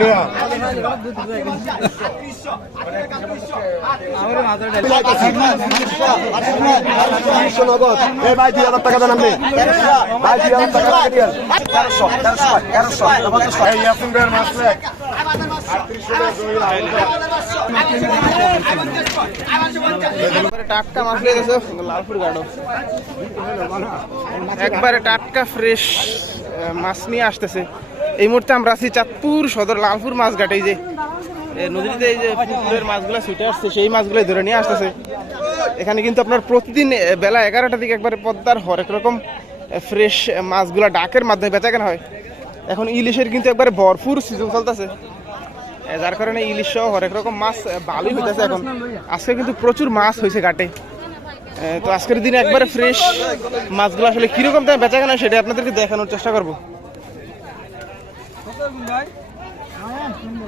বিয়াল্লিশশো টাকা। তিনশো নগদ। এ ভাই দুই হাজার টাকা দেন আপনি। ভাই দুই হাজার টাকা টাকা তেরোশো তেরোশো তেরোশো এই ইয়াসিন ভাইয়ের মাছ টাটকা মাছ লেগে গেছে। লালপুর গাড়ো একবারে টাটকা ফ্রেশ মাছ নিয়ে আসতেছে। এই মুহূর্তে আমরা আছি চাঁদপুর সদর লালপুর মাছ ঘাটে, এই যে নদীতে যে পুকুরের মাছগুলো ছুটে আসছে, সেই মাছগুলো ধরে নিয়ে আসতেছে। এখানে কিন্তু আপনার প্রতিদিন বেলা এগারোটা থেকে একবারে পদ্মার হরেক রকম ফ্রেশ মাছগুলো ডাকের মাধ্যমে বেচা কেনা হয়। এখন ইলিশের কিন্তু একবারে ভরপুর সিজন চলতেছে। যার কারণে ইলিশ সহ হরেক রকম মাছ ভালোই হইতেছে এখন। আজকে কিন্তু প্রচুর মাছ হয়েছে ঘাটে। তো আজকের দিনে একবারে ফ্রেশ মাছগুলো আসলে কীরকম দামে বেচা কেনা হয় সেটা আপনাদেরকে দেখানোর চেষ্টা করব।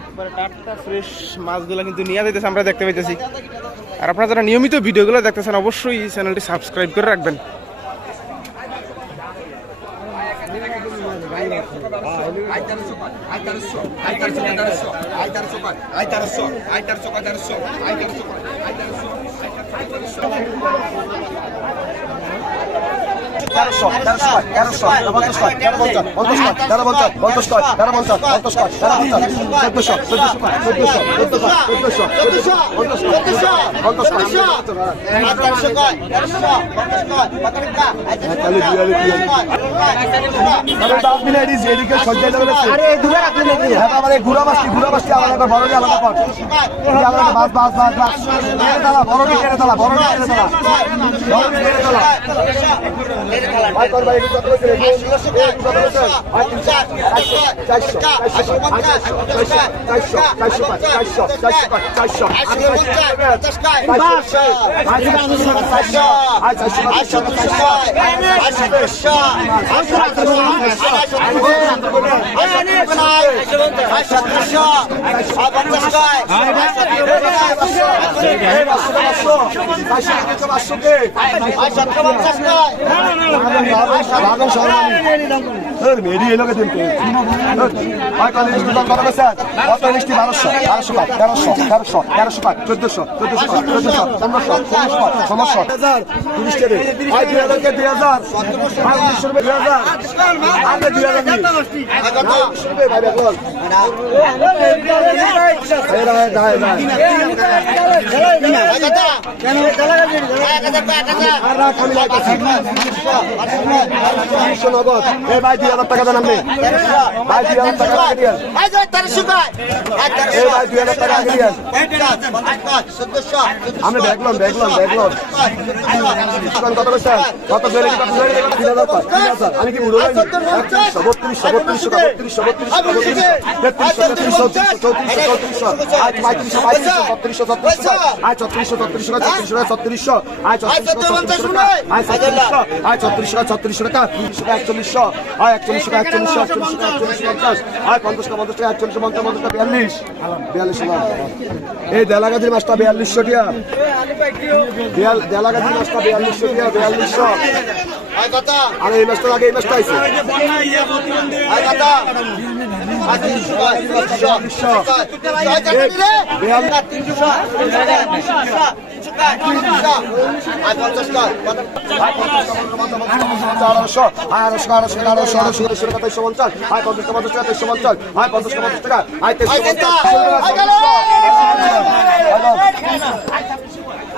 একবারে টাটকা ফ্রেশ মাছগুলো কিন্তু নিয়ে যেতেছে আমরা দেখতে পাইতেছি আর আপনারা যারা নিয়মিত ভিডিওগুলো দেখতেছেন অবশ্যই এই চ্যানেলটি সাবস্ক্রাইব করে রাখবেন তেরোশো তেরোশো তেরোশো কয় তেরো পঞ্চাশ কয় তেরো পঞ্চাশ পঞ্চাশ কয় তেরো পঞ্চাশ পঞ্চাশ কয় তেরো পঞ্চাশ চোদ্দশো চোদ্দশো কয় চোদ্দশো চোদ্দশো চোদ্দশো পঞ্চাশ পঞ্চাশ পঞ্চাশ আলাদা কর বাস বাস বাস বাস কেটে দাদা বড় কেটে দাদা বড় কেটে দাদা ভাই কর ভাই কত বলছে রে কত বলছে ভাই 400 400 400 400 400 মেরি এলোকে দিন মিষ্টি বারোশো বারোশো পাঁচ তেরোশো তেরোশো তেরোশো পাঁচ চোদ্দশো চোদ্দশো পাঁচ চোদ্দশো পনেরোশো ষোলোশো পাঁচ ষোলোশো হাজার তিরিশ আমি দেখলাম দেখলাম দেখলাম কত কত বেড়ে আমি কি বুড়ো একত্রিশশো বত্রিশশো বত্রিশশো বত্রিশশো বত্রিশশো তেত্রিশশো তেত্রিশশো চৌত্রিশশো চৌত্রিশশো ছত্রিশশো ছত্রিশশো আজ ছত্রিশশো ছত্রিশশো ছত্রিশশো ছত্রিশশো আজ ছত্রিশশো ছত্রিশশো আজ ছত্রিশশো ছত্রিশশো টাকা তিরিশশো টাকা একচল্লিশশো আয় একচল্লিশশো টাকা একচল্লিশশো একচল্লিশশো টাকা একচল্লিশশো পঞ্চাশ আয় পঞ্চাশ টাকা পঞ্চাশ টাকা একচল্লিশশো পঞ্চাশ পঞ্চাশ টাকা বিয়াল্লিশ বিয়াল্লিশ এই দেলাগাজির মাছটা বিয়াল্লিশশো টাকা। বিয়াল দেলাগাজির মাছটা বিয়াল্লিশশো টাকা বিয়াল্লিশশো। আর এই মাছটা আগে এই মাছটা আছে পঞ্চাশ টাকা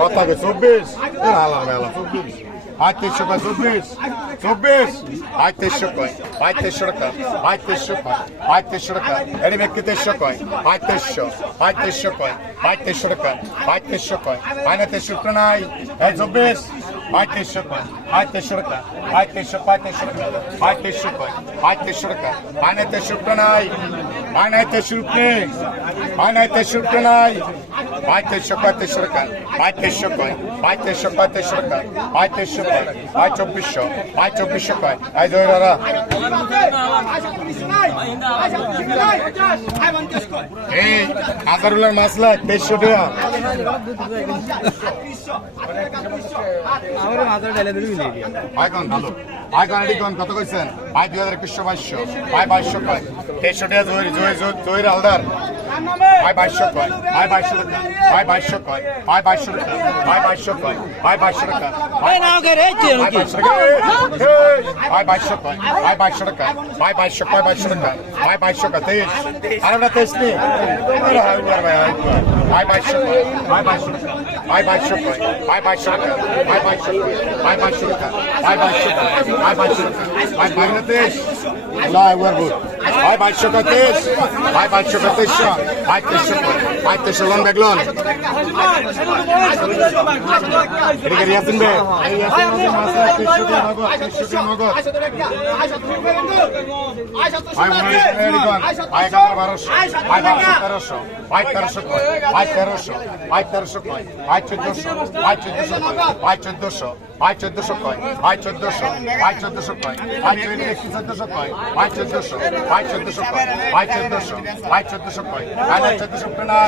কথা চব্বিশ? আলাম আলাম চব্বিশ। আয় তেইশশো কয় চব্বিশ চব্বিশ আয় তেইশশো কয় আয় তেইশশো টাকা আয় তেইশশো কয় আয় তেইশশো টাকা, এর ব্যক্তি তেইশশো কয় আয় তেইশশো কয় আয় তেইশশো টাকা আয় তেইশশো কয় আয় না তেইশশো টাকা নাই এই চব্বিশ আয় তেইশশো কয়। আয় তেইশশো টাকা আয় তেইশশো পায় তেইশশো টাকা আয় তেইশশো কয় আয় তেইশশো টাকা তেইশশো টাকা নাই আয় নাই তেইশশো রুপে নাই কয় তেইশশো টাকা তেইশশো কয় কয় তেইশশো টাকা তেইশশো কয় আয় চব্বিশশো আয় চব্বিশশো কয় আয় জয়রা এই আজারুল্লার মাসলা তেইশশো টাকা আইকন ভালো। এটি কোন কত কইছেন? আয় দুই হাজার একুশশো বাইশশো। আয় বাইশশো কয়? তেইশশো টাকা জয় জয় জয় জয়ের আয় বাইশশো কয় আয় বাইশশো টাকা আয় বাইশশো কয় আয় বাইশশো টাকা আয় বাইশশো কয় আয় বাইশশো টাকা আয় বাইশশো আয় বাইশশো কয় আয় বাইশশো টাকা আয় বাইশশো কয় বাইশশো টাকা আয় বাইশশো কা তেইশ আর ওটা তেইশ নেই আয় বাইশশো কয় আয় বাইশশো আয় বাইশশো কয় আয় বাইশশো টাকা আয় বাইশশো আয় বাইশশো টাকা আয় বাইশশো আয় বাইশশো টাকা আয় বাইশশো তেইশ না একবার ভুল আয় বাইশশো তেইশ আয় বাইশশো কা তেইশশো তেইশশো লোন ব্যাগ লোন এদিকে রিয়াসিন বে কয় কয় চোদ্দশো আয় চোদ্দশো কয় আয় চোদ্দশো আয় চোদ্দশো কয় আয় চোদ্দশো কয় আয় চোদ্দশো কয় আয় চোদ্দশো কয় আয় চোদ্দশো আয় চোদ্দশো কয় না চোদ্দশো নাই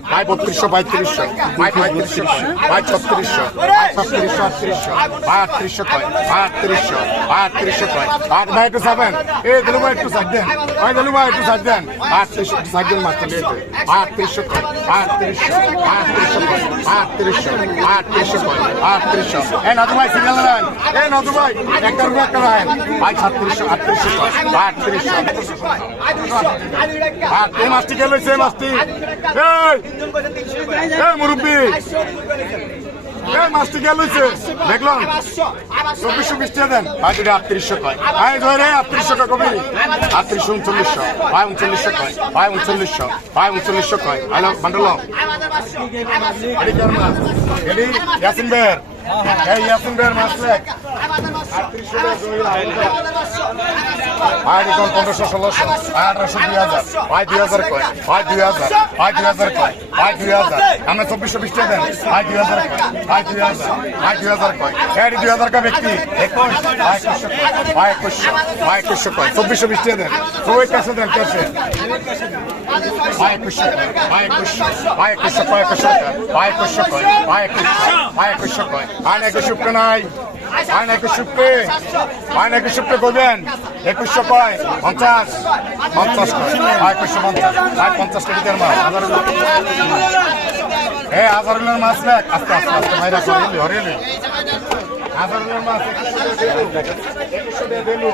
আয় বত্রিশশো পঁয়ত্রিশশো আয় পঁয়ত্রিশশো আয় ছত্রিশশো আয় ছত্রিশশো আটত্রিশশো আয় আটত্রিশশো কয় আয় আটত্রিশশো আয় আটত্রিশশো কয় আট ভাই একটু সাবেন এ দিলু ভাই একটু সাজ দেন ওই দিলু ভাই একটু সাজ দেন। আটত্রিশশো একটু সাজ দেন মাস্টার লিয়ে আয় আটত্রিশশো কয় আয় আটত্রিশশো আয় আটত্রিশশো কয় আয় আটত্রিশশো আয় আটত্রিশশো কয় আয় আটত্রিশশো। এ নদু ভাই সিগন্যাল দেন এ নদু ভাই একটা রুপে একটা রাখেন। আয় সাতত্রিশশো আটত্রিশশো কয় আয় আটত্রিশশো। আর এই মাছটি গেল সেই এই এই মুরব্বী। মাছটি গেল দেখলাম। চব্বিশশো বিশ টাকা দেন। দুটো আটত্রিশশো কয়। ভাই, ধরে আটত্রিশশো কয় কবি। আটত্রিশশো উনচল্লিশশো। ভাই, উনচল্লিশশো কয়। ভাই, উনচল্লিশশো। ভাই, উনচল্লিশশো কয়। হ্যালো বান্ডল ইয়াসিন বের এই ইয়াসিন বের মাছ আয় এখন পনেরোশো ষোলোশো, আঠারোশো দুই হাজার আয় দুই হাজার কয় আয় দুই হাজার আয় দুই হাজার কয় আয় দুই হাজার। আমরা চব্বিশশো বিশ টাকা দেন আয় দুই হাজার আয় দুই হাজার আয় দুই হাজার কয়। এই দুই হাজার কয় ব্যক্তি? একুশ আয় একুশশো আয় একুশশো আয় একুশশো কয়। চব্বিশশো বিশ টাকা দেন সবাই কাছে দেন, কাছে। আয় একুশশো আয় একুশশো আয় একুশশো কয় একুশশো আয় একুশশো কয় আয় একুশশো আয় একুশশো কয়। আয় একুশশো নাই। আয় না একুশ সুপ্তে আয় না একুশ সুপ্তে করবেন একুশশো কয় পঞ্চাশ পঞ্চাশ আয় একুশশো পঞ্চাশ আয় পঞ্চাশ দেড় মাস হাজার এ হাজার মাছ দেখ আস্তে আস্তে আস্তে ভাইরা করিলি হরিলি হাজার মাছ একুশশো দিয়ে দিলু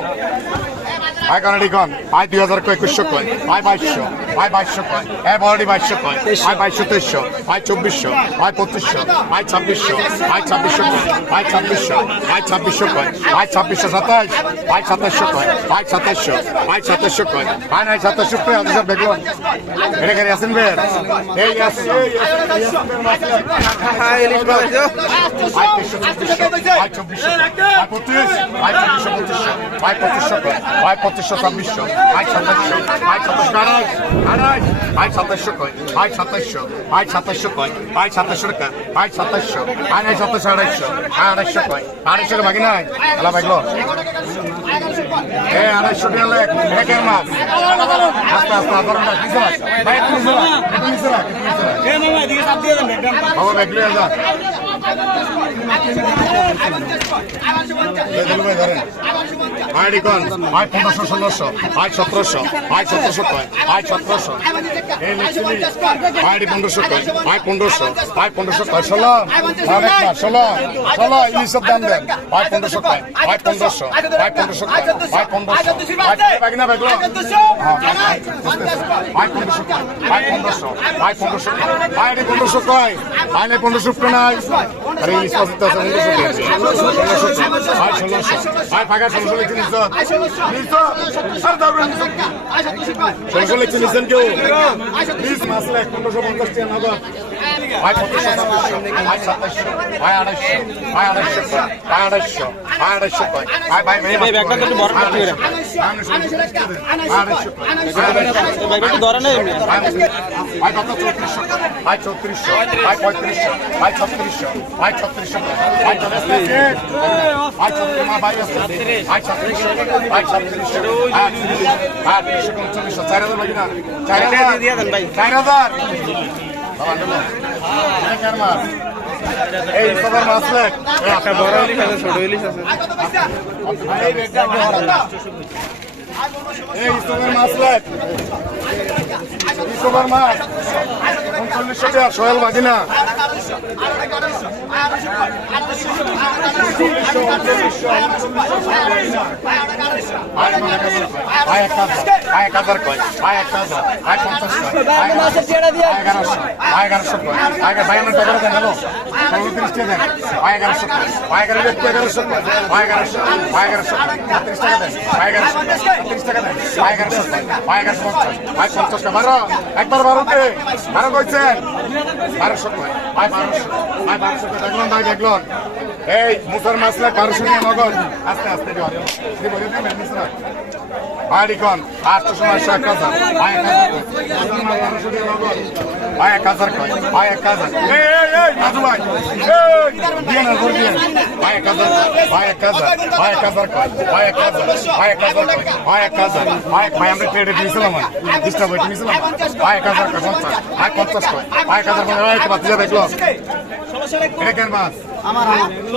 আয় কানাডি কন। আয় দুই হাজার কয় একুশশো কয়। আয় বাইশশো। আয় বাইশশো কয়। এ বড়ি বাইশশো কয়। আয় বাইশশো তেইশশো। আয় চব্বিশশো। আয় পঁচিশশো। আয় ছাব্বিশশো। আয় ছাব্বিশশো আয় ছাব্বিশশো। আয় ছাব্বিশশো কয়। আয় ছাব্বিশশো সাতাইশ আয় সাতাইশশো কয়। আয় সাতাইশশো আয় সাতাইশশো কয়। আয় নাই সাতাইশশো কয় হাজার বেগলন এটা গাড়ি আসেন বের এই। আয় চব্বিশশো। আয় আয় পঁচিশ। আয় চব্বিশশো পঁচিশশো। আয় পঁচিশশো আয় পঁচিশশো ছাব্বিশশো আয় সাতাইশশো আয় সাতাইশশো আড়াই আড়াই আয় সাতাইশশো কয় আয় সাতাইশশো আয় সাতাইশশো কয় আয় সাতাইশশো টাকা আয় সাতাইশশো আয় নাই আড়াইশো আড়াইশো কয়। আড়াইশো ভাগি নাই? এলা ভাগলো এ আড়াইশো টাকা লেখ একের মাছ। আস্তে আস্তে আধার মাছ কিসে মাছ ভাই রাখ, একটু নিচে রাখ। বাবা ব্যাগলি হাজার এই আয় রিকন আয় পনেরোশো ষোলোশো আয় সতেরোশো আয় সতেরোশো কয় আয় সতেরোশো। আয় পনেরোশো কয় আয় পনেরোশো আয় পনেরোশো কয় ষোলো। ষোলো ষোলো ইলিশের দাম দেন। আয় পনেরোশো কয় আয় পনেরোশো আয় পনেরোশো কয় আয় পনেরোশো বাগিনা বেগলো আয় পনেরোশো আয় পনেরোশো আয় পনেরোশো রে পনেরোশো কয় আয় নে পনেরোশো নাই আরে ইলিশ আছে ষোলোশো আয় ষোলোশো আয় ফাঁকা ষোলোশো লিখে নিচ্ছ নিচ্ছ আর দাঁড়াবে ষোলোশো লিখছে নিচ্ছেন কেউ মাসলে পনেরোশো পঞ্চাশ টাকা আয় পঁচিশশো সাতাশশো আয় আড়াইশো আয় আড়াইশো আয় আড়াইশো আয় আড়াইশো আয় ভাই ভাই এই ব্যাগটা একটু বড়। আড়াইশো আড়াইশো ব্যাগটা একটু ধরে নেই। আয় কত চৌত্রিশশো আয় চৌত্রিশশো আয় পঁয়ত্রিশশো আয় ছত্রিশশো আয় ছত্রিশশো আয় ছত্রিশ আয় ছত্রিশ বাড়ি আছে আয় ছত্রিশশো আয় ছত্রিশশো আয় আটত্রিশশো উনচল্লিশশো চার হাজার বাকি না চার হাজার ভাই। চার হাজার বাবা কার এই সবার মাছ লেখ একটা বড় ইলিশ আছে ছোট ইলিশ আছে। এই সবার মাছ লেখ ইসলামের মাছ। উনচল্লিশশো টাকা সোহেল মাদিনা একবার বারোতে বারো কইছেন বারোশো কয় আয় বারোশো দেখলাম ভাই দেখলাম এই মুসার মাসলা বারোশো নিয়ে নগদ আস্তে আস্তে বাড়িকন আটশো সময় এক হাজার আয় এক হাজার দিয়ে নগদ আয় এক কয় আয় এক হাজার রাজু ভাই দিয়ে না করে দিয়ে আয় এক হাজার আয় এক হাজার আয় এক হাজার এক হাজার আয় এক হাজার আয় এক হাজার আয় ভাই আমরা ক্রেডিট নিয়েছিলাম ডিস্টার্ব হয়ে নিয়েছিলাম আয় এক হাজার কয় পঞ্চাশ কেন মাছ এই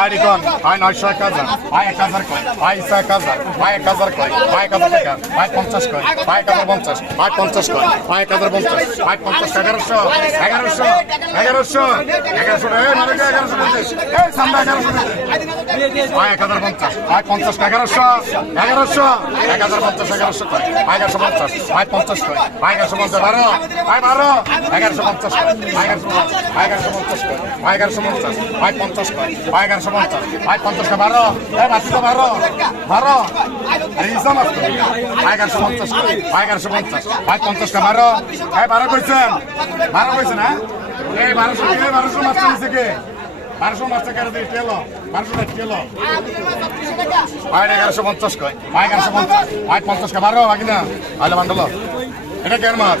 আয় রিকন আয় নয়শো এক হাজার। আয় এক হাজার কয়। আয় ইসা এক হাজার। আয় এক হাজার কয়। আয় এক হাজার টাকা। আয় পঞ্চাশ কয়। আয় এক হাজার পঞ্চাশ। আয় পঞ্চাশ কয়। আয় এক হাজার পঞ্চাশ। আয় পঞ্চাশ এগারোশো। এগারোশো। এগারোশো। এগারোশো এগারোশো পঞ্চাশ। এগারোশো আয় এক হাজার পঞ্চাশ। আয় পঞ্চাশ এগারোশো। এগারোশো। এক হাজার পঞ্চাশ, এগারোশো কয়। আয় এগারোশো পঞ্চাশ। আয় পঞ্চাশ কয়। আয় এগারোশো পঞ্চাশ। বারো। আয় বারো। এগারোশো পঞ্চাশ আয় এগারোশো পঞ্চাশ। আয় এগারোশো পঞ্চাশ আয় এগারোশো পঞ্চাশ। পঞ্চাশ কয় আয় এগারোশো পঞ্চাশ আয় পঞ্চাশ বারো বাকি তো বারো বারো। হিসাব আছে। আয় এগারোশো পঞ্চাশ আয় এগারোশো পঞ্চাশ আয় পঞ্চাশ বারো। এই বারো কইছেন বারো কইছেন হ্যাঁ? এই বারোশো বারোশো মাছ নিছে কে? বারোশো মাছ টাকা দিয়ে? তেল বারোশো টাকা তেল আয় এগারোশো পঞ্চাশ কয় আয় এগারোশো পঞ্চাশ আয় পঞ্চাশ কয়, বারো, বাকি না। আলে বান্ডল। এটা কেন মাছ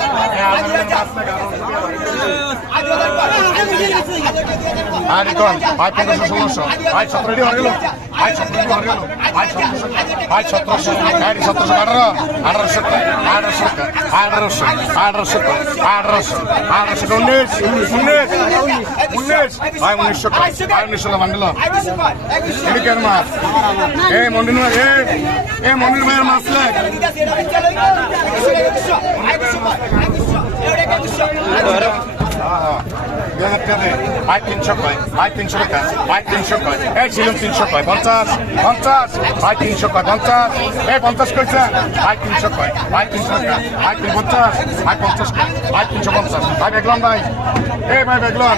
আয় রিকন, আয় পনেরোশো, ষোলোশো, আয় সতেরোটি হয়ে গেল, আয় সতেরোটি হয়ে গেল, আয় সতেরোশো, আয় সতেরোশো, আয় সতেরোশো আঠারো, আঠারোশো আঠারোশো আঠারোশো, আঠারোশো আঠারোশো, আঠারোশো উনিশ, উনিশ, উনিশ, আয় উনিশশো আয় উনিশশো বান্ডেল। এদিকের মাছ, এই মন্দির এই মন্দির ভাইয়ের মাছ লেখ ধরো দুই হাজার টাকা ভাই তিনশো কয় ভাই তিনশো টাকা ভাই তিনশো কয় এই ছিলাম তিনশো কয় পঞ্চাশ পঞ্চাশ ভাই তিনশো কয় পঞ্চাশ এই পঞ্চাশ কইছে ভাই তিনশো কয় ভাই তিনশো টাকা ভাই তিন পঞ্চাশ ভাই পঞ্চাশ ভাই তিনশো পঞ্চাশ ভাই দেখলাম ভাই এই ভাই দেখলাম